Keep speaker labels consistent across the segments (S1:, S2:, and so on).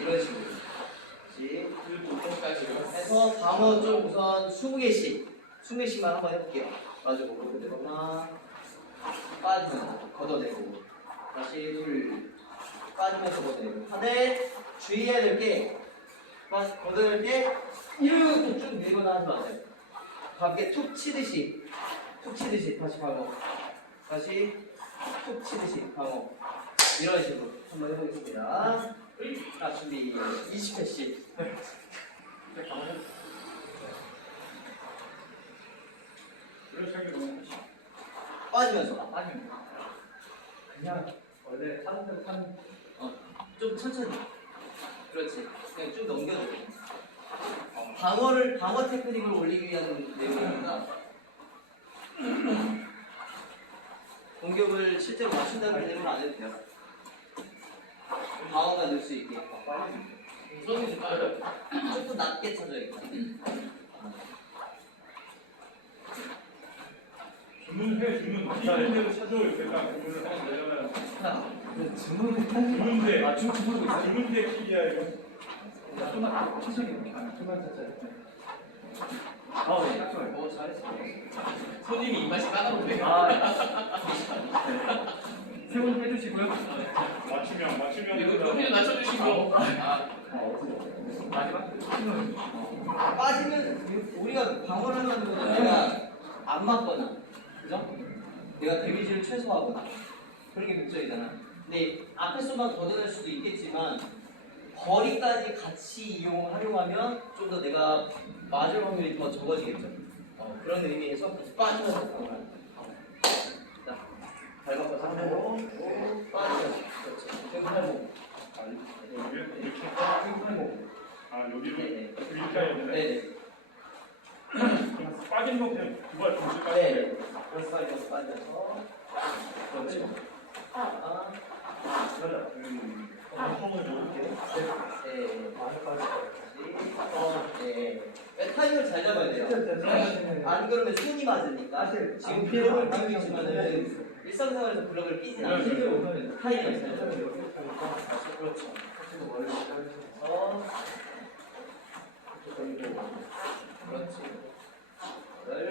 S1: 이런 식으로.
S2: 보통까지요.
S1: 해서 방어 좀 우선 20개씩, 20개씩만 한번 해볼게요. 마주보고 그대로나 빠지면서 걷어내고 다시 둘 빠지면서 걷어내고 하되 주의해야 될 게 걷어낼 때 이렇게 쭉 밀거나 하지 마세요. 밖에 툭 치듯이 툭 치듯이 다시 방어 다시 툭 치듯이 방어 이런 식으로 한번 해보겠습니다. 자 준비 20회씩 빠지면서
S2: 빠지면 그냥 원래 타는 대로 타는
S1: 좀 천천히. 그렇지. 그냥 쭉 넘겨줘. 어, 방어를 방어 테크닉을 올리기 위한 내용이니까 공격을 실제로 맞춘다는 개념은 안 해도 돼요. 방어가 늘수 있게. 어. 조금 낮게 쳐줘야겠다.
S3: 주문해 주문 이런 대로 찾아 이렇게 딱 주문을 주문대
S2: 아?
S3: 주문대 킥이야 이거.
S2: 천천히. 아, 네,
S1: 잘했어.
S2: 손님이 입맛이 까다롭네요.
S3: 아,
S2: 세분 해주시고요.
S3: 맞추면 맞추면
S2: 이거 조금 낮춰주시고. 아, 마지막.
S1: 빠지면 우리가 방어를 한다는 거는 내가 안 맞거나 그죠? 내가 데미지를 최소화하거나 그런 게 목적이잖아 근데 앞에 수만 걷어낼 수도 있겠지만 거리까지 같이 이용하려면 좀 더 내가 맞을 확률이 더 적어지겠죠 어, 그런 의미에서 빠지면서 방어하는 거야. 자, 발 바꿔서 하고 빠지면서 그렇죠 왼팔목
S3: 이렇게
S1: 왼팔목
S3: 아 여기로
S1: 네네. 네네
S3: 빠진 거 그냥 두발 동시에 빠져.
S1: 네. 그래서 빠져서 빠져서. 그렇죠. 아,
S3: 맞아. 음. 홈을 놓을게.
S1: 네. 많이 빠져야지. 어, 네. 네, 타이밍을 잘 잡아야 돼요. 안 그러면 손이 맞으니까. 지금 블럭을 끼고 있지만은 일상생활에서 블럭을 끼진 않아요. 타이밍을 잘 잡아야 돼요. 그렇죠. 어. 그렇지. 열.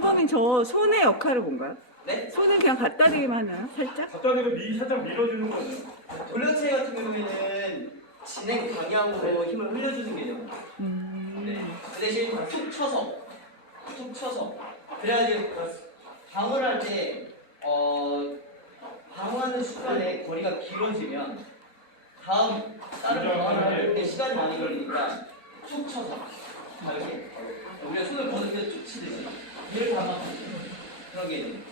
S4: 사범님 저 손의 역할은 뭔가요?
S1: 네?
S4: 손을 그냥 갖다 대기만 하나요? 살짝?
S3: 갖다 대고 미 살짝 밀어주는 거죠.
S1: 돌려차기 같은 경우에는 진행 방향으로 힘을 흘려주는 개념.
S4: 음.
S1: 네. 그 대신 툭 쳐서, 툭 쳐서. 그래야지 방어를 할 때, 어, 방어하는 순간에 거리가 길어지면 다음 다른 방어를 할 때 시간이 많이 걸리니까 툭 쳐서. 자, 이렇게. 우리가 얘를 담아. 그런 게 있는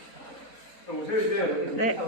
S3: 자, 오세요 이제.
S4: 네.